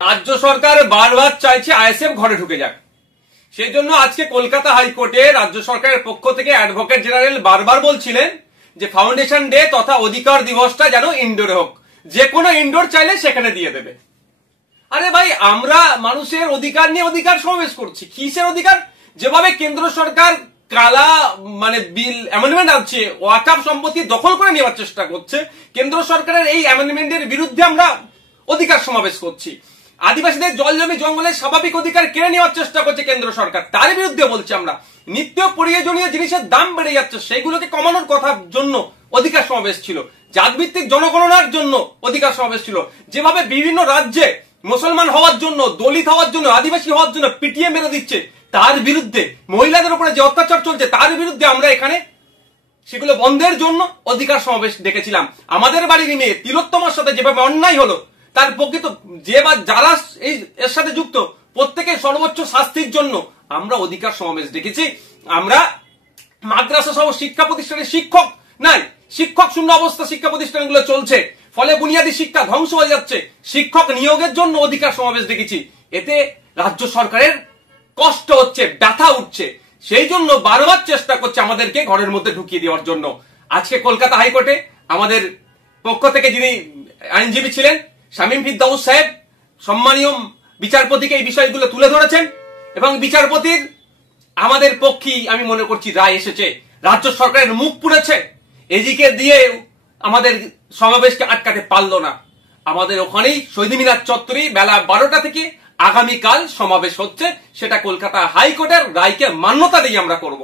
রাজ্য সরকার বারবার চাইছে আইএসএফ ঘরে ঢুকে যাক। সেই জন্য আজকে কলকাতা হাইকোর্টে রাজ্য সরকারের পক্ষ থেকে অ্যাডভোকেট জেনারেল বারবার বলছিলেন যে ফাউন্ডেশন ডে তথা অধিকার দিবসটা যেন ইনডোরে হোক, যে কোনো ইনডোর চাইলে সেখানে দিয়ে দেবে। আরে ভাই, আমরা মানুষের অধিকার নিয়ে অধিকার সমাবেশ করছি। কিসের অধিকার? যেভাবে কেন্দ্র সরকার কালা বিল অ্যামেন্ডমেন্ট আছে, ওয়াকফ সম্পত্তি দখল করে নেওয়ার চেষ্টা করছে, কেন্দ্র সরকারের এই অ্যামেন্ডমেন্টের বিরুদ্ধে আমরা অধিকার সমাবেশ করছি। আদিবাসীদের জল জমি জঙ্গলের স্বাভাবিক অধিকার কেড়ে নেওয়ার চেষ্টা করছে কেন্দ্র সরকার, তার বিরুদ্ধে বলছি আমরা। নিত্য প্রয়োজনীয় জিনিসের দাম বেড়ে যাচ্ছে, সেগুলোকে কমানোর কথার জন্য অধিকার সমাবেশ ছিল। জাতভিত্তিক জনগণনার জন্য অধিকার সমাবেশ ছিল। যেভাবে বিভিন্ন রাজ্যে মুসলমান হওয়ার জন্য, দলিত হওয়ার জন্য, আদিবাসী হওয়ার জন্য পিটিএ মেরে দিচ্ছে, তার বিরুদ্ধে, মহিলাদের উপরে যে অত্যাচার চলছে তার বিরুদ্ধে আমরা এখানে সেগুলো বন্ধের জন্য অধিকার সমাবেশ ডেকেছিলাম। আমাদের বাড়ির মেয়ে তিলোত্তমার সাথে যেভাবে অন্যায় হলো, তার প্রকৃত যারা এর সাথে যুক্ত প্রত্যেকের সর্বোচ্চ শাস্তির জন্য আমরা অধিকার সমাবেশ ডেকেছি। আমরা মাদ্রাসা সহ শিক্ষা প্রতিষ্ঠানে শিক্ষক নাই, শিক্ষক শূন্য অবস্থা শিক্ষা প্রতিষ্ঠানগুলো চলছে, ফলে বুনিয়াদী শিক্ষা ধ্বংস হয়ে যাচ্ছে। শিক্ষক নিয়োগের জন্য অধিকার সমাবেশ ডেকেছি। এতে রাজ্য সরকারের কষ্ট হচ্ছে, ব্যথা উঠছে, সেই জন্য বারবার চেষ্টা করছে আমাদেরকে ঘরের মধ্যে ঢুকিয়ে দেওয়ার জন্য। আজকে কলকাতা হাইকোর্টে আমাদের পক্ষ থেকে যিনি আইনজীবী ছিলেন শামীম ফিরদৌস সাহেব, সম্মানীয় বিচারপতিকে এই বিষয়গুলো তুলে ধরেছেন এবং বিচারপতির আমাদের পক্ষেই আমি মনে করছি রায় এসেছে। রাজ্য সরকারের মুখ পুড়েছে, এদিকে দিয়ে আমাদের সমাবেশকে আটকাতে পারল না। আমাদের ওখানেই শহীদ মিনার চত্বরে বেলা 12টা থেকে আগামীকাল সমাবেশ হচ্ছে, সেটা কলকাতা হাইকোর্টের রায়কে মান্যতা দিয়ে আমরা করব।